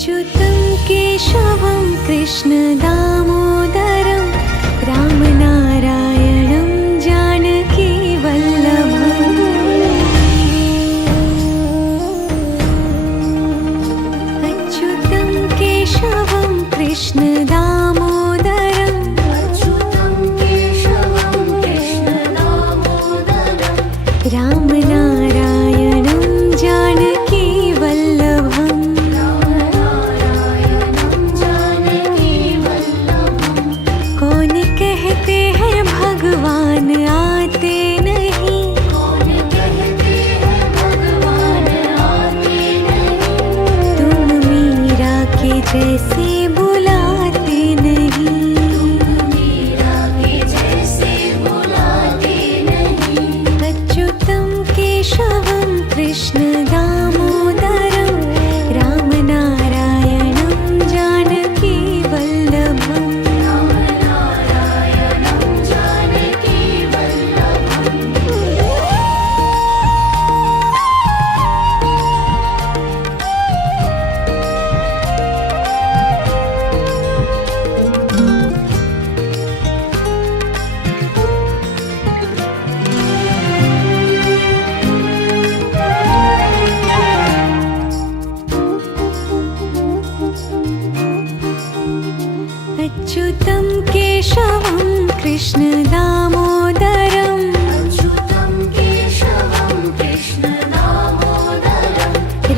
अच्युतं केशवं कृष्ण दामोदरं रामनारायणं जानकी वल्लभम्। अच्युतं केशवं कृष्ण दामोदरं रामनारायणं जानकी वल्लभम्। कौन कहते हैं भगवान आते नहीं, तुम मीरा के जैसे बुलाते नहीं। अच्युतं केशवं कृष्ण दामोदरं रामनारायणं जानकी वल्लभम्। अच्युतं केशवं कृष्ण दामोदरं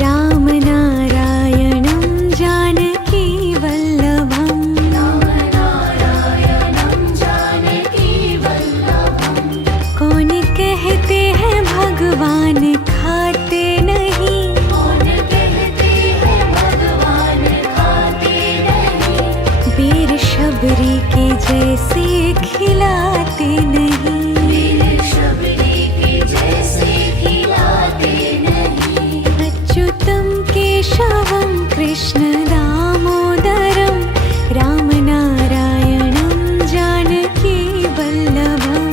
रामनारायणं जानकी वल्लभम्। कौन कहते हैं भगवान खाते नहीं, बेर शबरी के जैसे खिलाते नहीं। अच्युतं केशवं कृष्ण दामोदरं रामनारायणं जानकी वल्लभम्।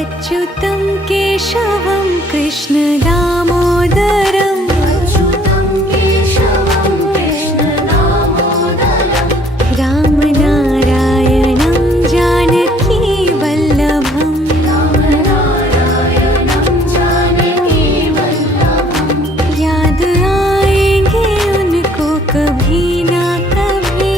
अच्युतं केशवं कृष्ण दामोदरं रामनारायणं जानकी वल्लभम्। याद आएंगे उनको कभी ना कभी,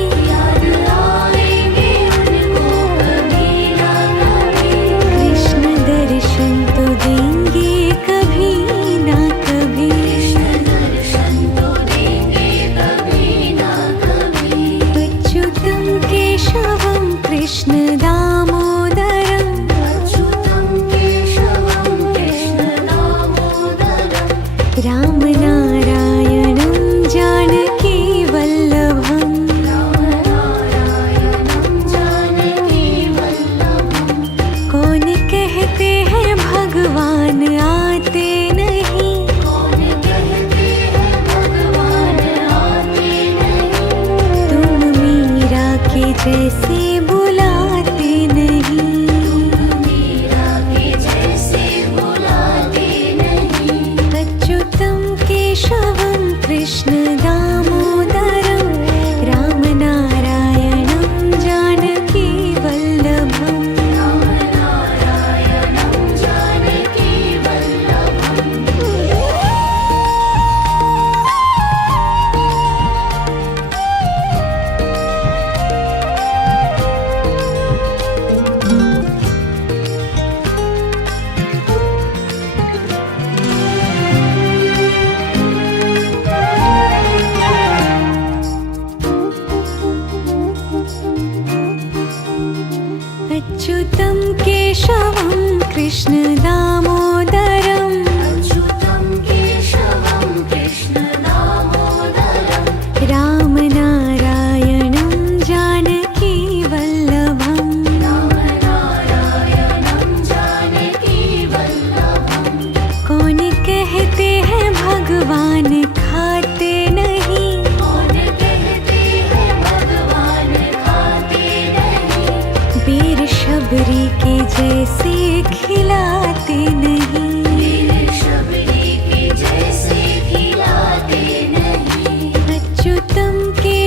कृष्ण दर्शन तो देंगे कभी ना कभी। अच्युतं केशवं कृष्ण दामोदरं रामनारायणं जानकी वल्लभम्। कौन कहते हैं भगवान आते नहीं, तुम मीरा के जैसे बुलाते नहीं। अच्युतं केशवं कृष्ण दामोदरं रामनारायणं जानकी वल्लभम्। अच्युतं केशवं कृष्ण दामोदरं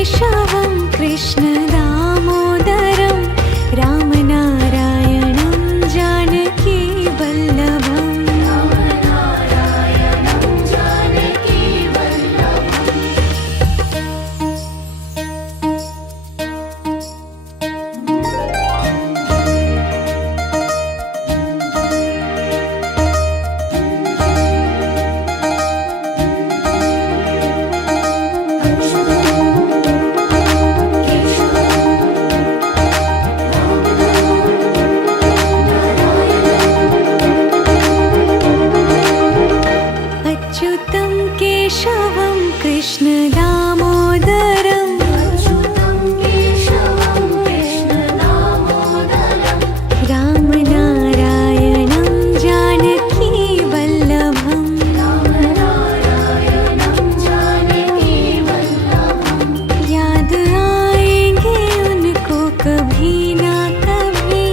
केशवं कृष्ण दामोदरं रामनारायणं जानकी वल्लभम् अच्युतं केशवं कृष्ण दामोदरं रामनारायणं जानकी वल्लभम् याद आएंगे उनको कभी ना कभी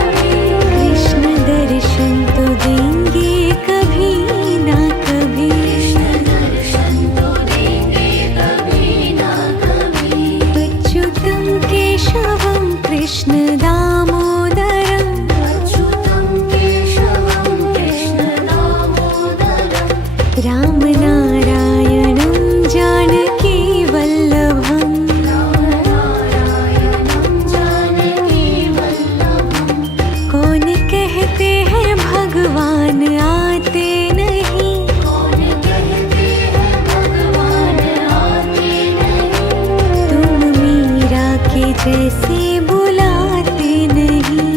कृष्ण दर्शन तो देंगे कभी ना कभी अच्युतं केशवं कृष्ण दामोदरं रामनारायणं जानकी वल्लभम् कौन कहते हैं भगवान आते नहीं तुम मीरा के जैसे बुलाते नहीं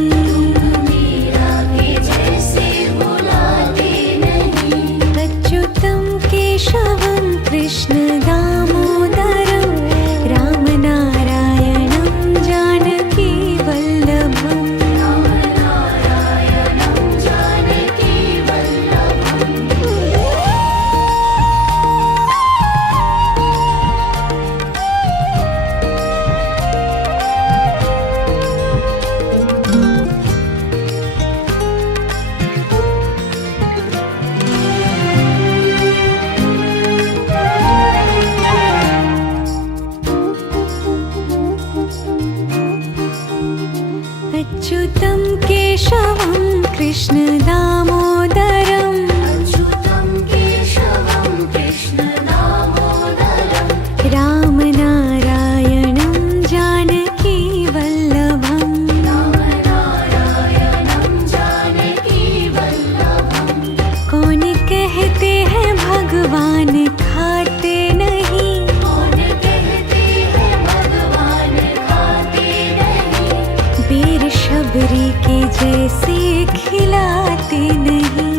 अच्युतं केशवं कृष्ण दामोदरं रामनारायणं जानकी वल्लभम् अच्युतं केशवं कृष्ण दामोदरं रामनारायणं जानकी वल्लभम् कौन कहते हैं भगवान खाते नहीं वीर शबरी के जैसे खिलाते नहीं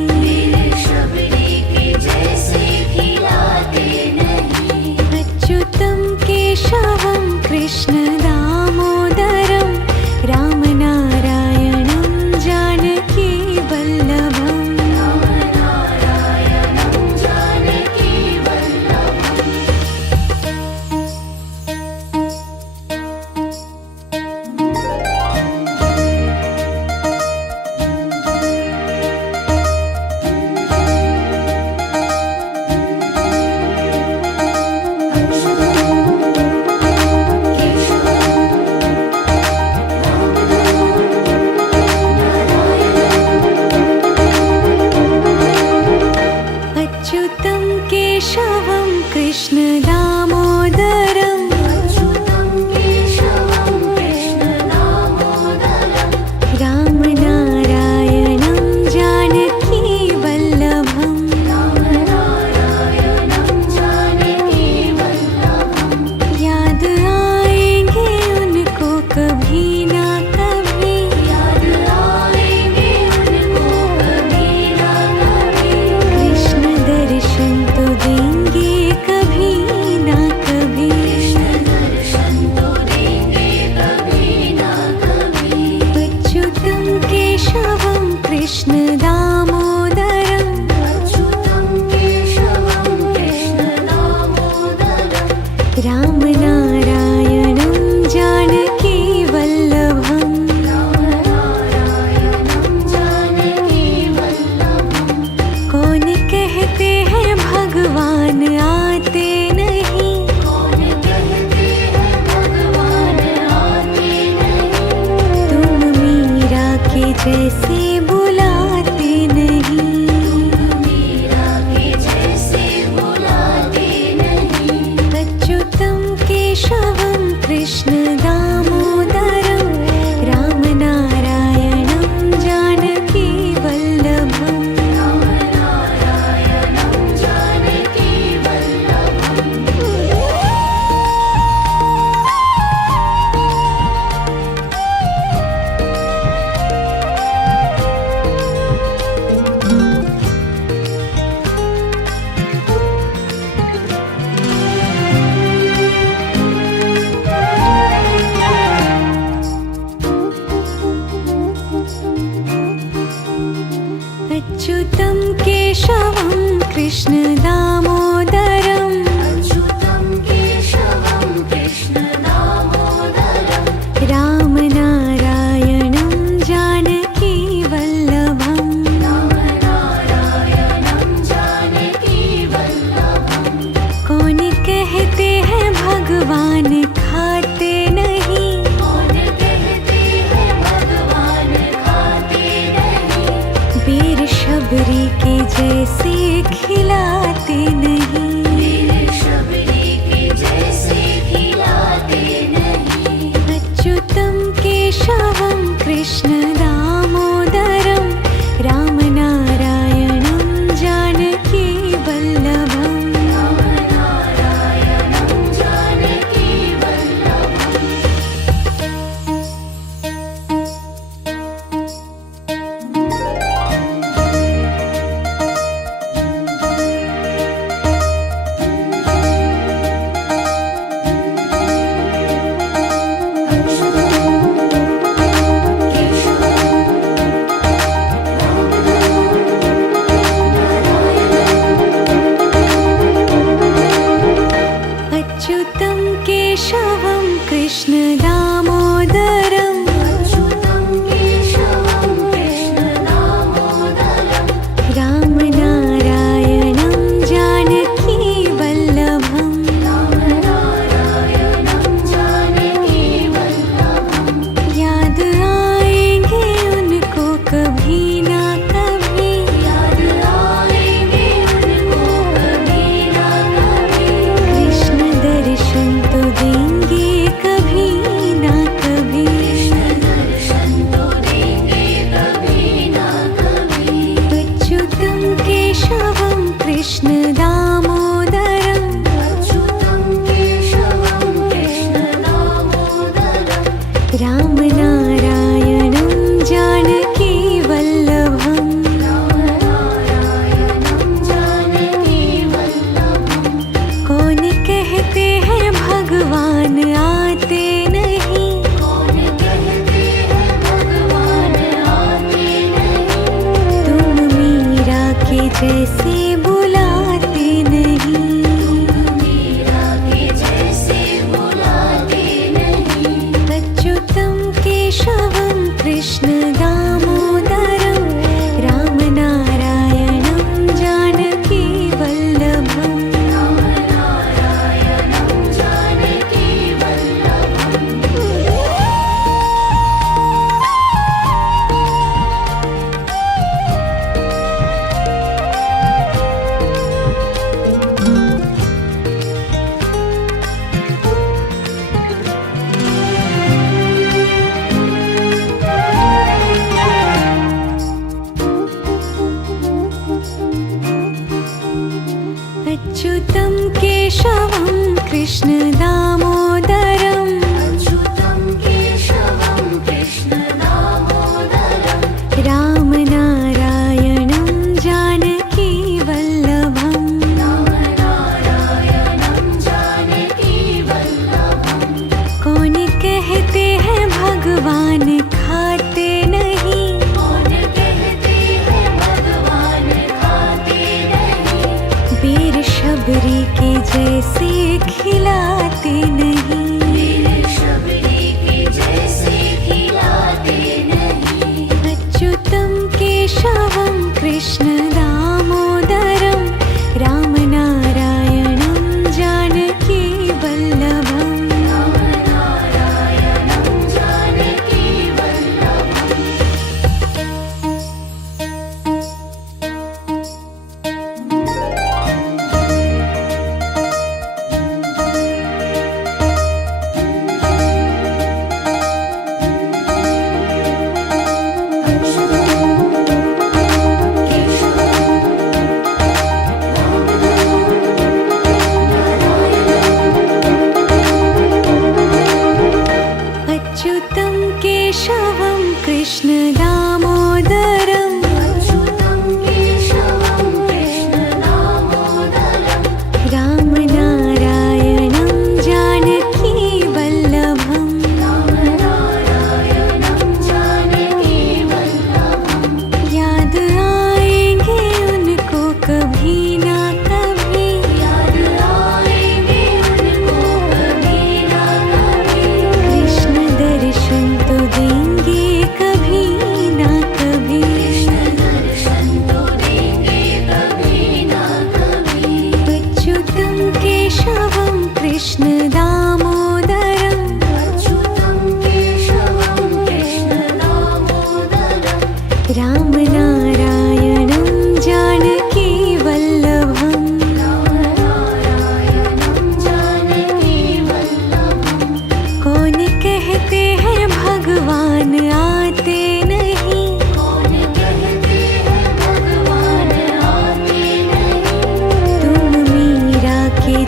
अच्युतं केशवं कृष्ण दामोदरं रामनारायणं जानकी वल्लभम् अच्युतं केशवं कृष्ण दामोदरं रामनारायणं जानकी वल्लभम् याद आएंगे उनको कभी ना कभी कृष्ण दर्शन तो देंगे कभी कृष्ण दामोदरम् अच्युतं केशवं कृष्ण दामोदरं रामनारायणं जानकी वल्लभम् रामनारायणं जानकी वल्लभं कौन कहते हैं भगवान खाते नहीं, कौन कहते हैं भगवान खाते नहीं वीर शबरी के जैसे खिलाते नहीं। वीर शबरी के जैसे खिलाते नहीं अच्युतं केशवं कृष्ण दामोदरं रामनारायणं जानकी वल्लभम् रामनारायणं जानकी वल्लभम् अच्युतं केशवं कृष्ण दामोदरं अच्युतं केशवं कृष्ण दामोदरं रामनारायणं जानकी वल्लभम् रामनारायणं जानकी वल्लभं याद आएंगे उनको कभी ना कभी, याद आएंगे उनको कभी ना कभी कृष्ण दर्शन तो देंगे कभी ना कभी। कृष्ण दर्शन तो देंगे कभी ना कभी अच्युतं केशवं कृष्ण दामोदरं अच्युतं केशवं कृष्ण दामोदरं रामनारायणं जानकी वल्लभम् रामनारायणं जानकी वल्लभं कौन कहते हैं भगवान आते नहीं, कौन कहते हैं भगवान आते नहीं तुम मीरा के जैसे बुलाते नहीं। मीरा के जैसे बुलाते नहीं अच्युतं केशवं कृष्ण दामोदरं रामनारायणं जानकी वल्लभम् रामनारायणं जानकी वल्लभम् अच्युतं केशवं कृष्ण दामोदरं अच्युतं केशवं कृष्ण दामोदरं रामनारायणं जानकी वल्लभम् रामनारायणं जानकी वल्लभं कौन कहते हैं भगवान खाते नहीं, कौन कहते हैं भगवान खाते नहीं वीर शबरी के जैसे खिलाते नहीं। वीर शबरी के जैसे खिलाते नहीं अच्युतं केशवं कृष्ण दामोदरं रामनारायणं जानकी वल्लभम् रामनारायणं जानकी वल्लभम्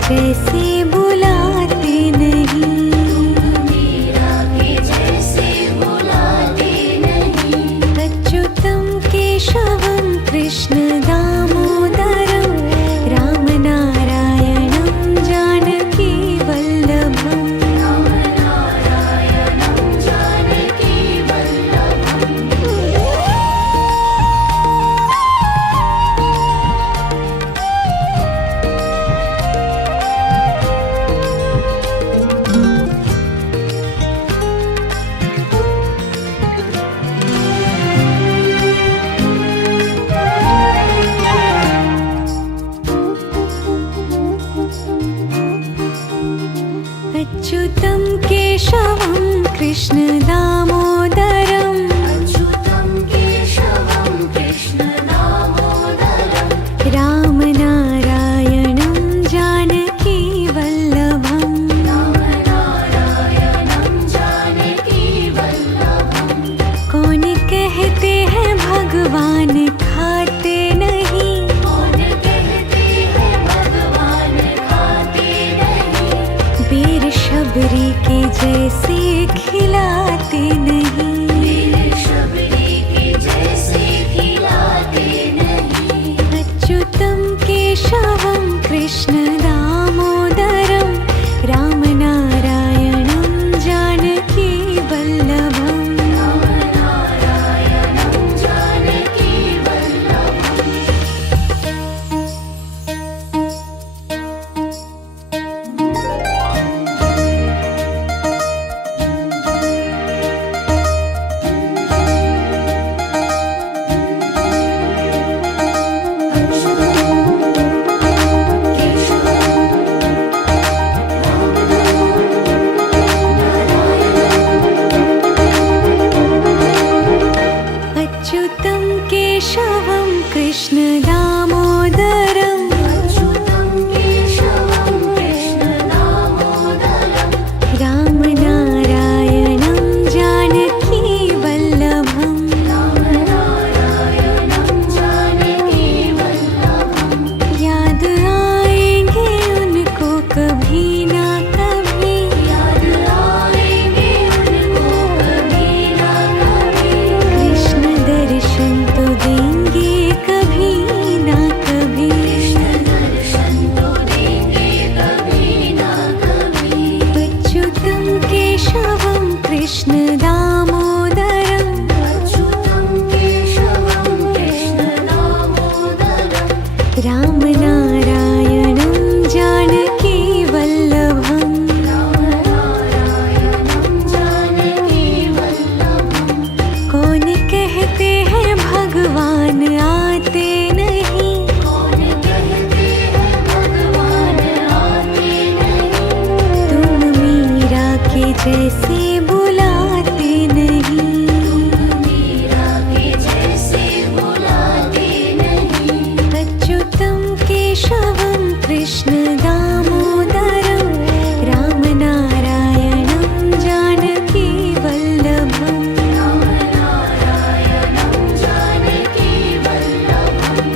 जैसे बुलाते नहीं। मीरा के जैसे बुलाते नहीं। अच्युतं केशवं कृष्ण दामोदरं रामनारायणं जानकी वल्लभम्। रामनारायणं जानकी वल्लभम्। अच्युतं केशवं कृष्ण दामोदरं अच्युतं केशवं कृष्ण दामोदरं। रामनारायणं जानकी वल्लभम्। रामनारायणं जानकी वल्लभम्। कौन कहते हैं भगवान खाते नहीं। कौन कहते हैं भगवान खाते नहीं। वीर शबरी के जैसे खिलाते नहीं। वीर शबरी के जैसे खिलाते नहीं। अच्युतं केशवं कृष्ण दामोदरं रामनारायणं जानकी वल्लभम्। रामनारायणं जानकी वल्लभम्। अच्युतं केशवं कृष्ण दामोदरं अच्युतं केशवं कृष्ण दामोदरं। रामनारायणं जानकी वल्लभम्। रामनारायणं जानकी वल्लभम्। याद आएंगे उनको कभी ना कभी। याद आएंगे उनको कभी ना कभी। कृष्ण दर्शन तो देंगे कभी ना कभी। कृष्ण दर्शन तो देंगे कभी ना कभी। अच्युतं केशवं कृष्ण दामोदरं अच्युतं केशवं कृष्ण दामोदरं। रामनारायणं जानकी वल्लभम्। रामनारायणं जानकी वल्लभम्। कौन कहते हैं भगवान आते नहीं। कौन कहते हैं भगवान आते नहीं। तुम मीरा के जैसे बुलाते नहीं। मीरा के जैसे बुलाते नहीं। अच्युतं केशवं कृष्ण दामोदरं रामनारायणं जानकी वल्लभम्। रामनारायणं जानकी वल्लभम्।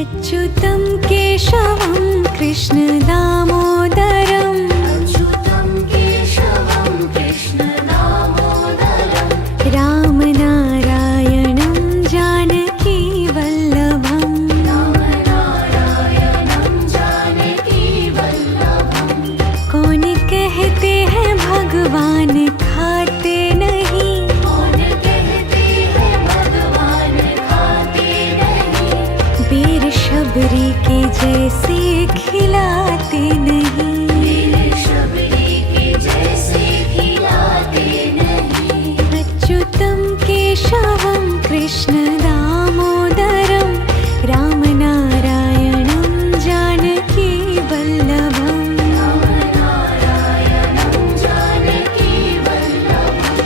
अच्युतं केशवं कृष्ण दामोदरं अच्युतं केशवं कृष्ण दामोदरं। रामनारायणं जानकी वल्लभम्। रामनारायणं जानकी वल्लभम्। कौन कहते हैं भगवान खाते नहीं। कौन कहते हैं भगवान खाते नहीं। वीर शबरी के जैसे खिलाते नहीं। वीर शबरी के जैसे खिलाते नहीं। अच्युतं केशवं कृष्ण दामोदरं रामनारायणं जानकी वल्लभम्। रामनारायणं जानकी वल्लभम्।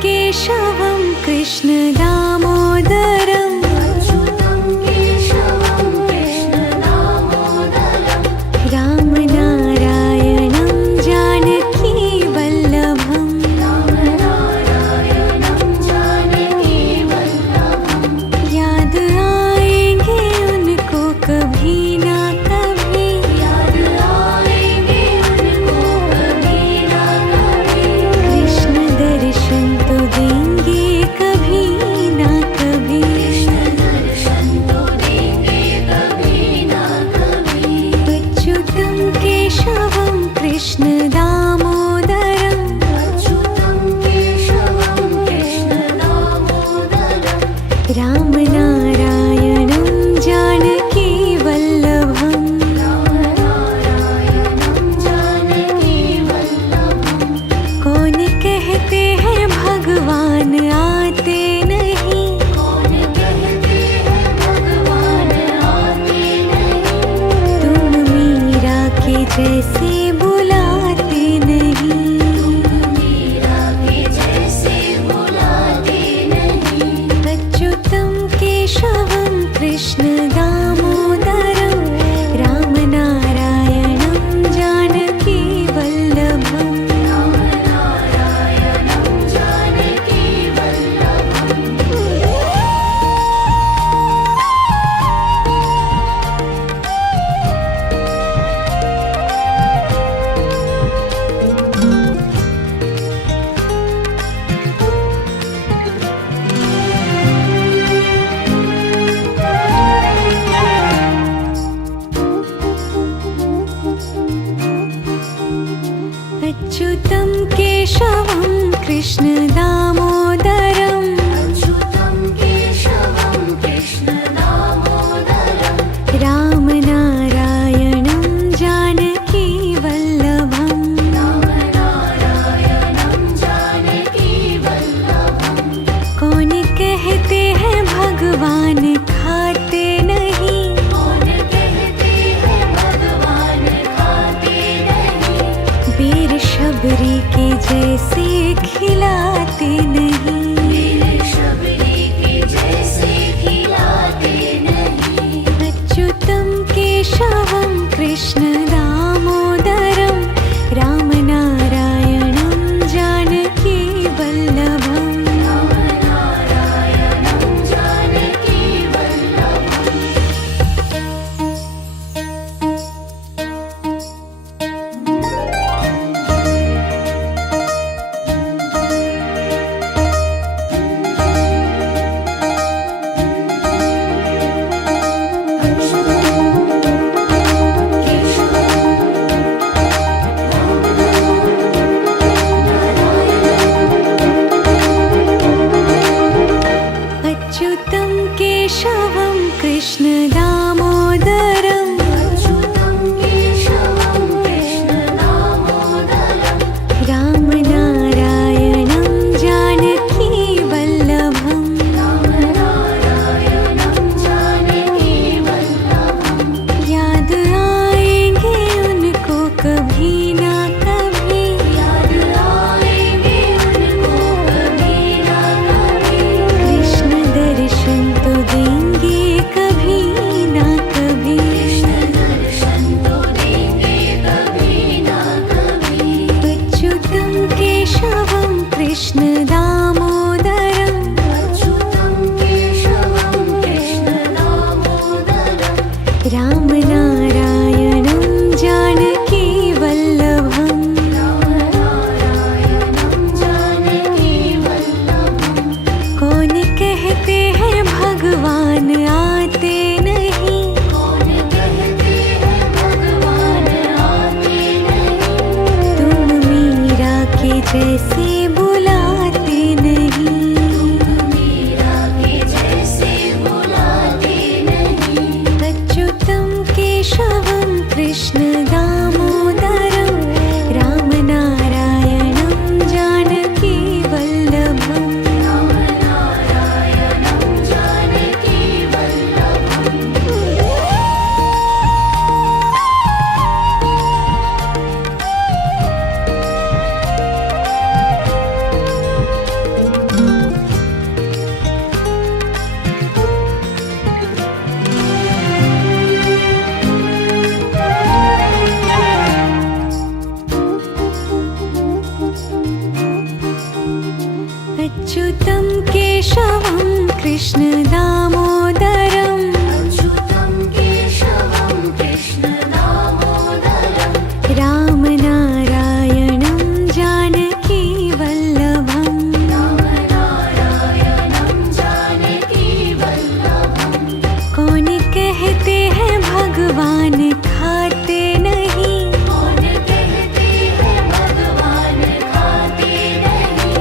केशवं कृष्ण दामोदरम् अच्युतं केशवं कृष्ण दामोदरम् रामनारायणं जानकी वल्लभम् रामनारायणं जानकी वल्लभम् याद आएंगे उनको कभी ना कभी याद आएंगे उनको कभी ना कभी कृष्ण दर्शन तो देंगे कभी ना कभी अच्युतं केशवं कृष्ण दामोदरम् अच्युतं केशवं कृष्ण दामोदरं रामनारायणं जानकी वल्लभम् रामनारायणं जानकी वल्लभं कौन कहते हैं भगवान खाते नहीं कौन कहते हैं भगवान खाते नहीं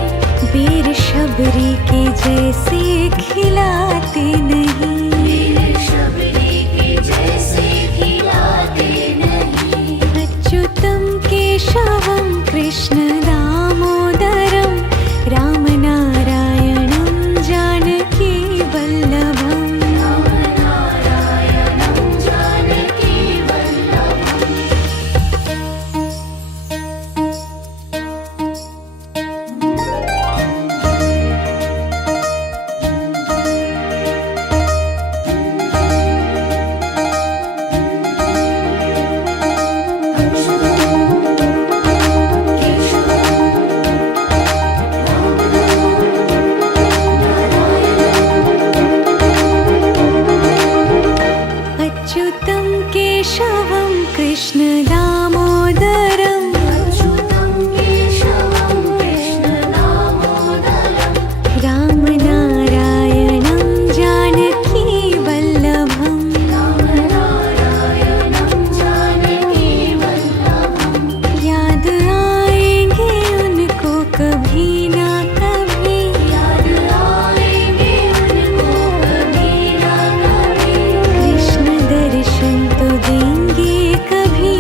वीर शबरी के जैसे खिलाते नहीं वीर शबरी के जैसे खिलाते नहीं अच्युतं केशवं कृष्ण दामोदरं रामनारायणं जानकी वल्लभम् रामनारायणं जानकी वल्लभम् अच्युतं केशवं कृष्ण दामोदरं अच्युतं केशवं कृष्ण दामोदरं रामनारायणं जानकी वल्लभम् रामनारायणं जानकी वल्लभं याद आएंगे उनको कभी ना कभी याद आएंगे उनको कभी ना कभी कृष्ण दर्शन तो देंगे कभी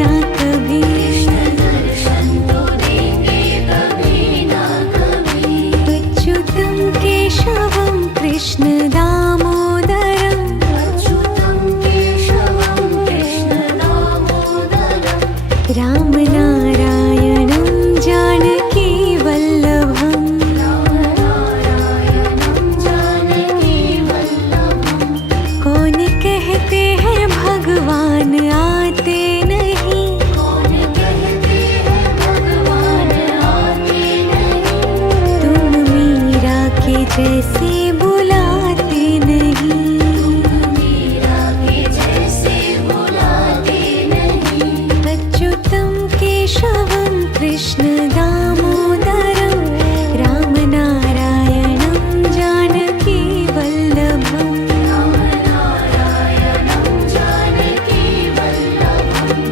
ना कभी कृष्ण दर्शन तो देंगे कभी ना कभी अच्युतं केशवं कृष्ण दामोदरम् अच्युतं केशवं कृष्ण दामोदरं रामनारायणं जानकी वल्लभम् रामनारायणं जानकी वल्लभं कौन कहते हैं भगवान आते नहीं कौन कहते हैं भगवान आते नहीं तुम मीरा के जैसे बुलाते नहीं मीरा के जैसे बुलाते नहीं अच्युतं केशवं कृष्ण दामोदरं रामनारायणं जानकी वल्लभम् रामनारायणं जानकी वल्लभम्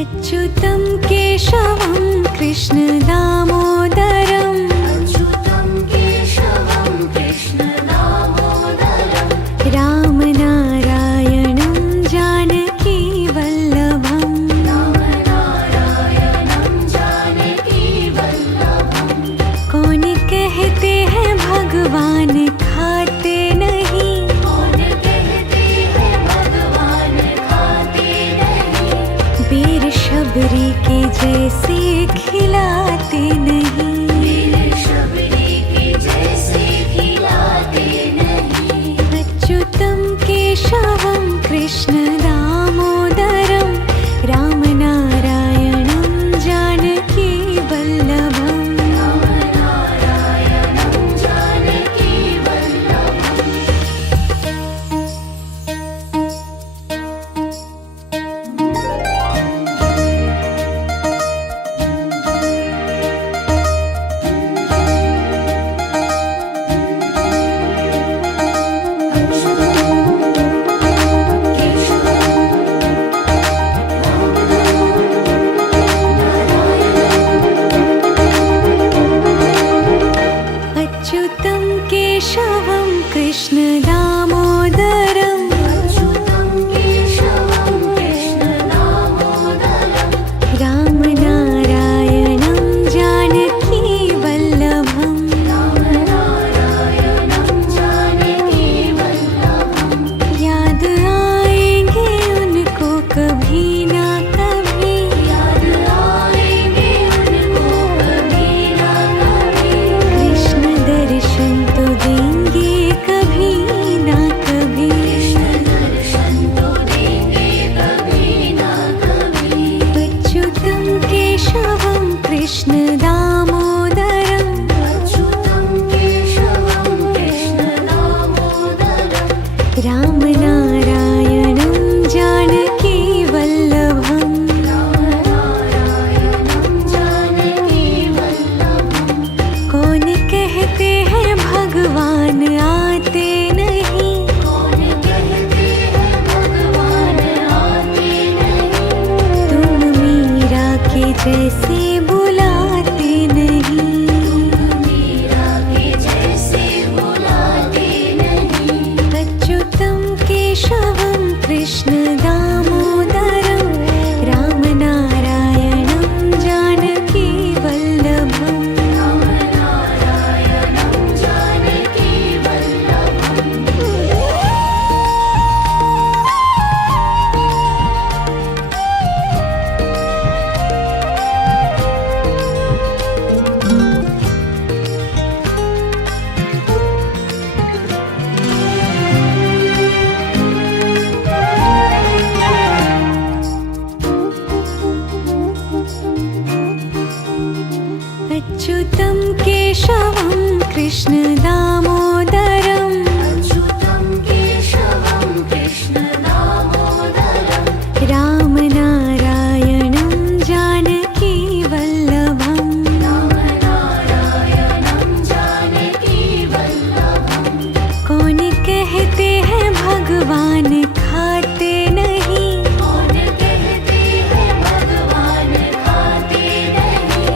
अच्युतं केशवं कृष्ण दामोदरम् अच्युतं केशवं कृष्ण दामोदरं रामनारायणं जानकी वल्लभम् रामनारायणं जानकी वल्लभं कौन कहते हैं भगवान खाते नहीं कौन कहते हैं भगवान खाते नहीं वीर शबरी के जैसे खिलाते नहीं वीर शबरी के जैसे खिलाते नहीं अच्युतं केशवं कृष्ण दामोदरं रामनारायणं जानकी वल्लभम् रामनारायणं जानकी वल्लभम् केशवं जैसे बुलाते नहीं। मीरा के जैसे बुलाते नहीं। अच्युतं केशवं कृष्ण दामोदरं रामनारायणं जानकी वल्लभम्। रामनारायणं जानकी वल्लभम्। अच्युतं केशवं कृष्ण दामोदरं अच्युतं केशवं कृष्ण दामोदरं। रामनारायणं जानकी वल्लभम्। रामनारायणं जानकी वल्लभम्। कौन कहते हैं भगवान खाते नहीं। कौन कहते हैं भगवान खाते नहीं।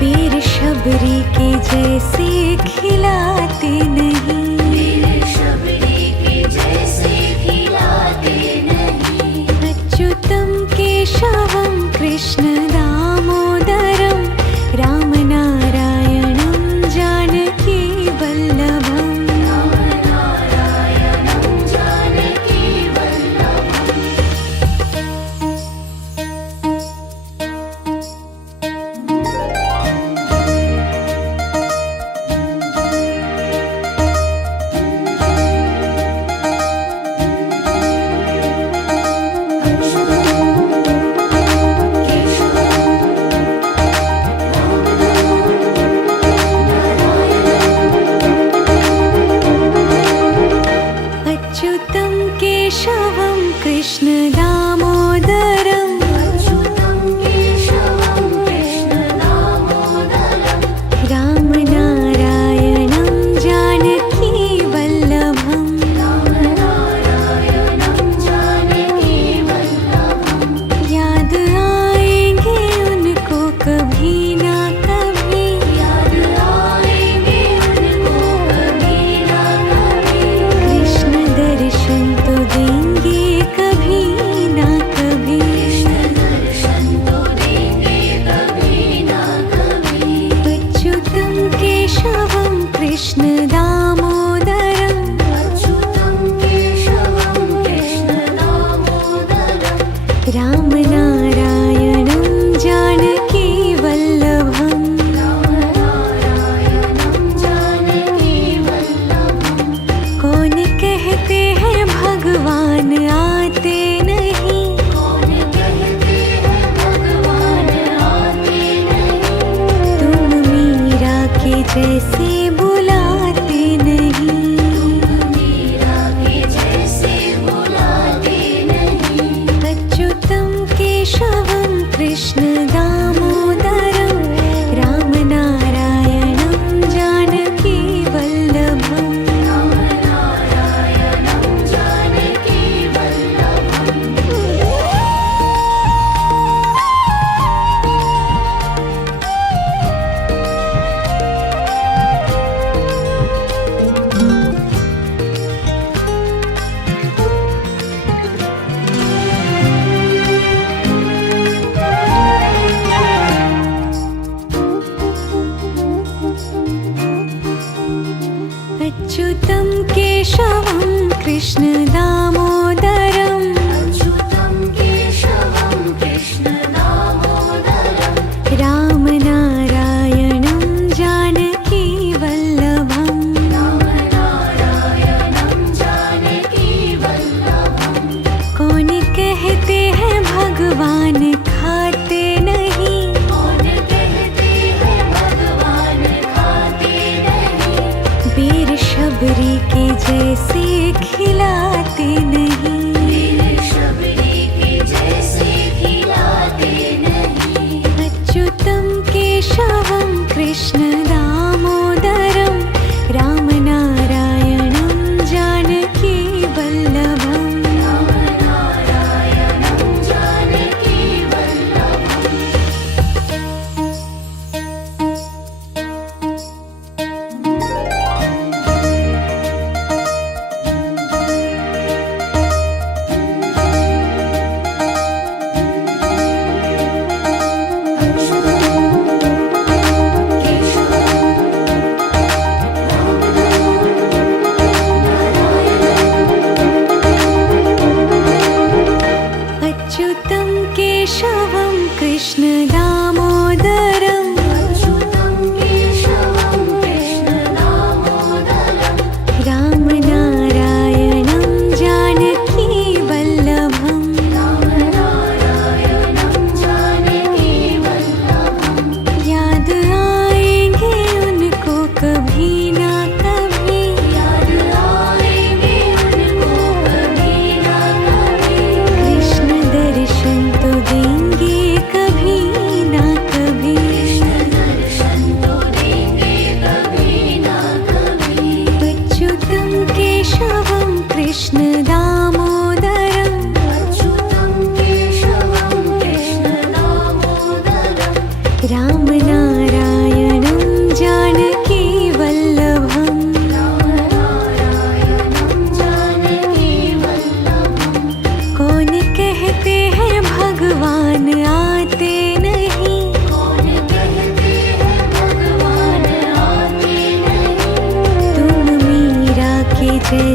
वीर शबरी के जैसे खिलाते नहीं। वीर शबरी के जैसे खिलाते नहीं। अच्युतं केशवं कृष्ण दामोदरं रामनारायणं जानकी वल्लभम्। रामनारायणं जानकी वल्लभम्। अच्युतं केशवं कृष्ण दामोदरं अच्युतं केशवं कृष्ण दामोदरं। रामनारायणं जानकी वल्लभम्। रामनारायणं जानकी वल्लभम्। याद आएंगे उनको कभी ना कभी। याद आएंगे उनको कभी ना कभी। कृष्ण दर्शन तो देंगे कभी ना कभी।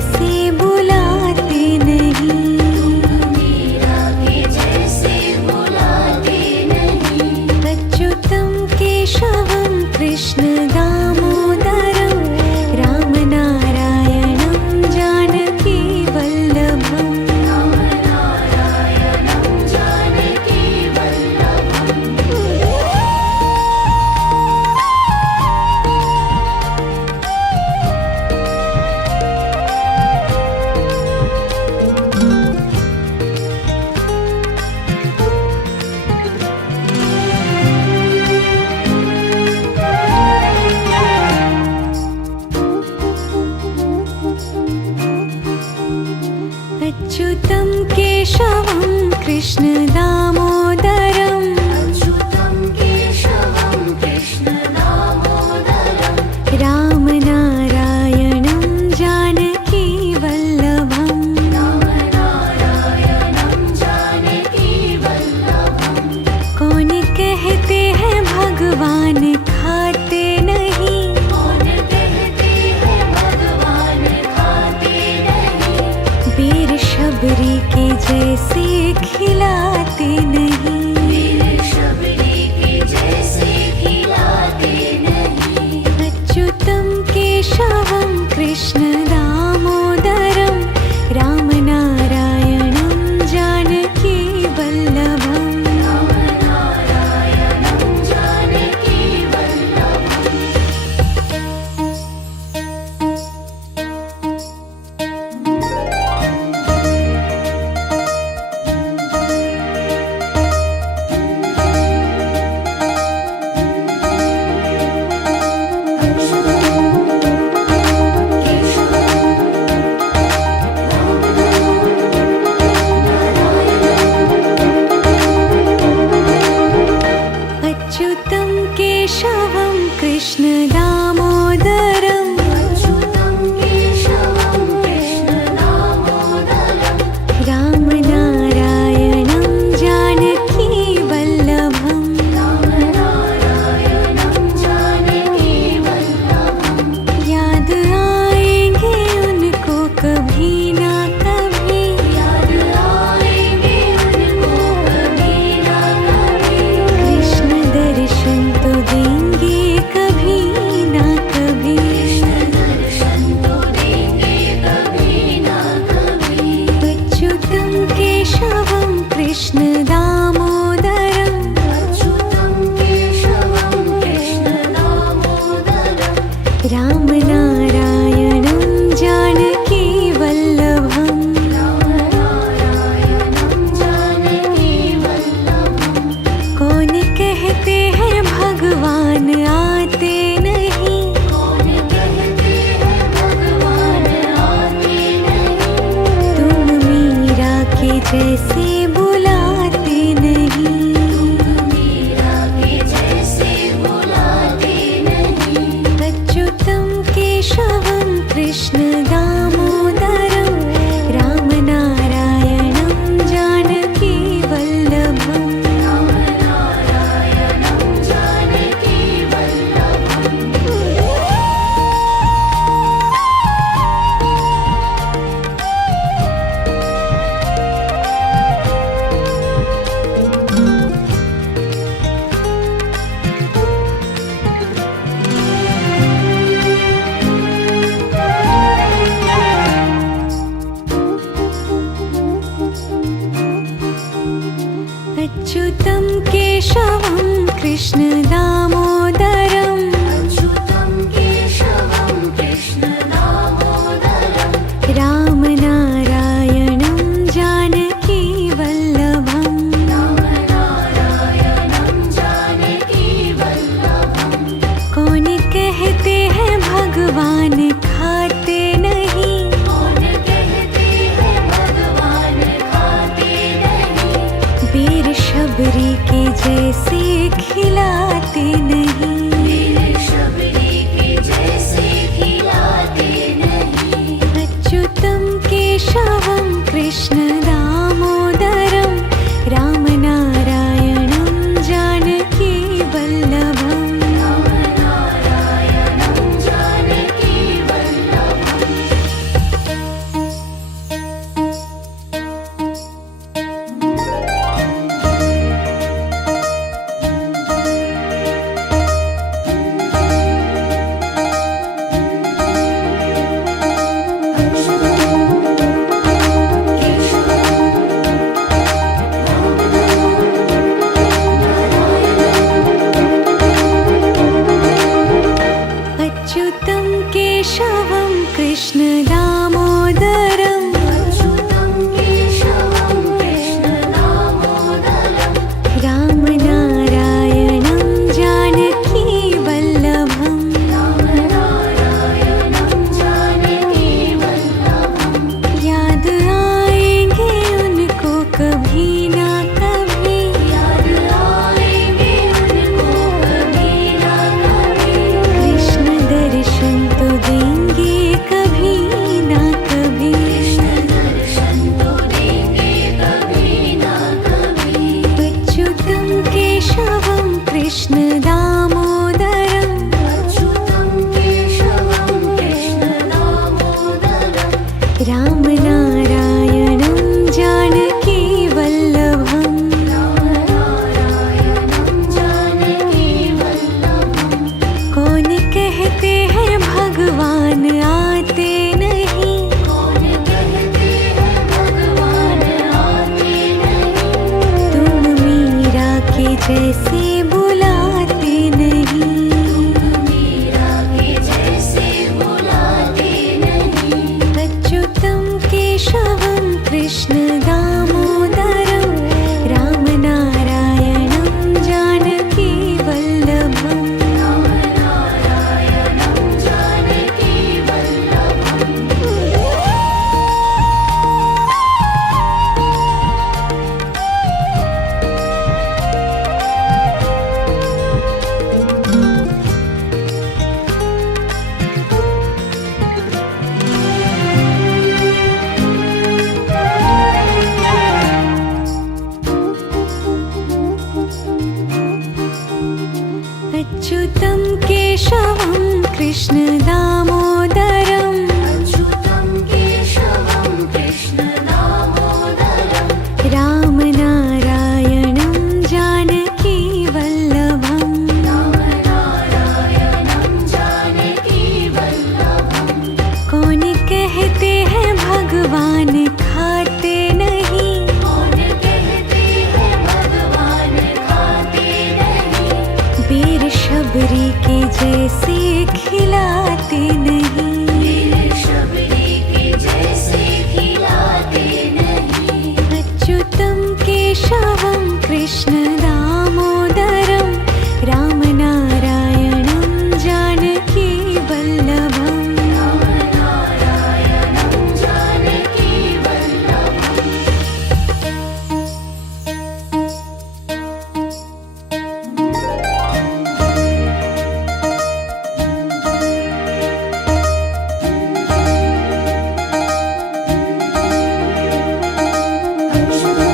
जैसे बुलाते नहीं। मीरा के जैसे बुलाते नहीं। अच्युतं केशवं कृष्ण दामोदरं रामनारायणं जानकी वल्लभम्। रामनारायणं जानकी वल्लभम्। अच्युतं केशवं कृष्ण दामोदरं अच्युतं केशवं कृष्ण दामोदरं। रामनारायणं जानकी वल्लभम्। रामनारायणं जानकी वल्लभम्। कौन कहते हैं भगवान खाते नहीं। कौन कहते हैं भगवान खाते नहीं। वीर शबरी के जैसे खिलाते नहीं। वीर शबरी के जैसे खिलाते नहीं। अच्युतं केशवं कृष्ण दामोदरं रामनारायणं जानकी वल्लभम्। रामनारायणं जानकी वल्लभम्। अच्युतं केशवं कृष्ण दामोदरं अच्युतं केशवं कृष्ण दामोदरं। रामनारायणं जानकी वल्लभम्। रामनारायणं जानकी वल्लभम्। याद आएंगे उनको कभी ना कभी। याद आएंगे उनको कभी ना कभी। कृष्ण दर्शन तो देंगे कभी ना कभी। कृष्ण दर्शन तो देंगे कभी ना कभी। अच्युतं केशवं कृष्ण दामोदरं अच्युतं केशवं कृष्ण दामोदरं। रामनारायणं जानकी वल्लभम्। रामनारायणं जानकी वल्लभम्। कौन कहते हैं भगवान आते नहीं। कौन कहते हैं भगवान आते नहीं। तुम मीरा के जैसे बुलाते नहीं। मीरा के जैसे बुलाते नहीं। अच्युतं केशवं कृष्ण दामोदरं रामनारायणं जानकी वल्लभम्। रामनारायणं जानकी वल्लभम्। अच्युतं केशवं कृष्ण दामोदरं अच्युतं केशवं कृष्ण दामोदरं। रामनारायणं जानकी वल्लभम्। रामनारायणं जानकी वल्लभम्। कौन कहते हैं भगवान खाते नहीं। कौन कहते हैं भगवान खाते नहीं। वीर शबरी के जैसे खिलाते नहीं। वीर शबरी के जैसे खिलाते नहीं। अच्युतं केशवं कृष्ण दामोदरं रामनारायणं जानकी वल्लभम्। रामनारायणं जानकी वल्लभम्। जैसे बुलाते नहीं। मीरा के जैसे बुलाते नहीं। अच्युतं केशवं कृष्ण दामोदरं रामनारायणं जानकी वल्लभम्। रामनारायणं जानकी वल्लभम्। अच्युतं केशवं कृष्ण दामोदरं अच्युतं केशवं कृष्ण दामोदरं। रामनारायणं जानकी वल्लभम्। रामनारायणं जानकी वल्लभम्। कौन कहते हैं भगवान खाते नहीं। कौन कहते हैं भगवान खाते नहीं। वीर शबरी के जैसे खिलाते नहीं। वीर शबरी के जैसे खिलाते नहीं। अच्युतं केशवं कृष्ण दामोदरं रामनारायणं जानकी वल्लभम्। रामनारायणं जानकी वल्लभम्। अच्युतं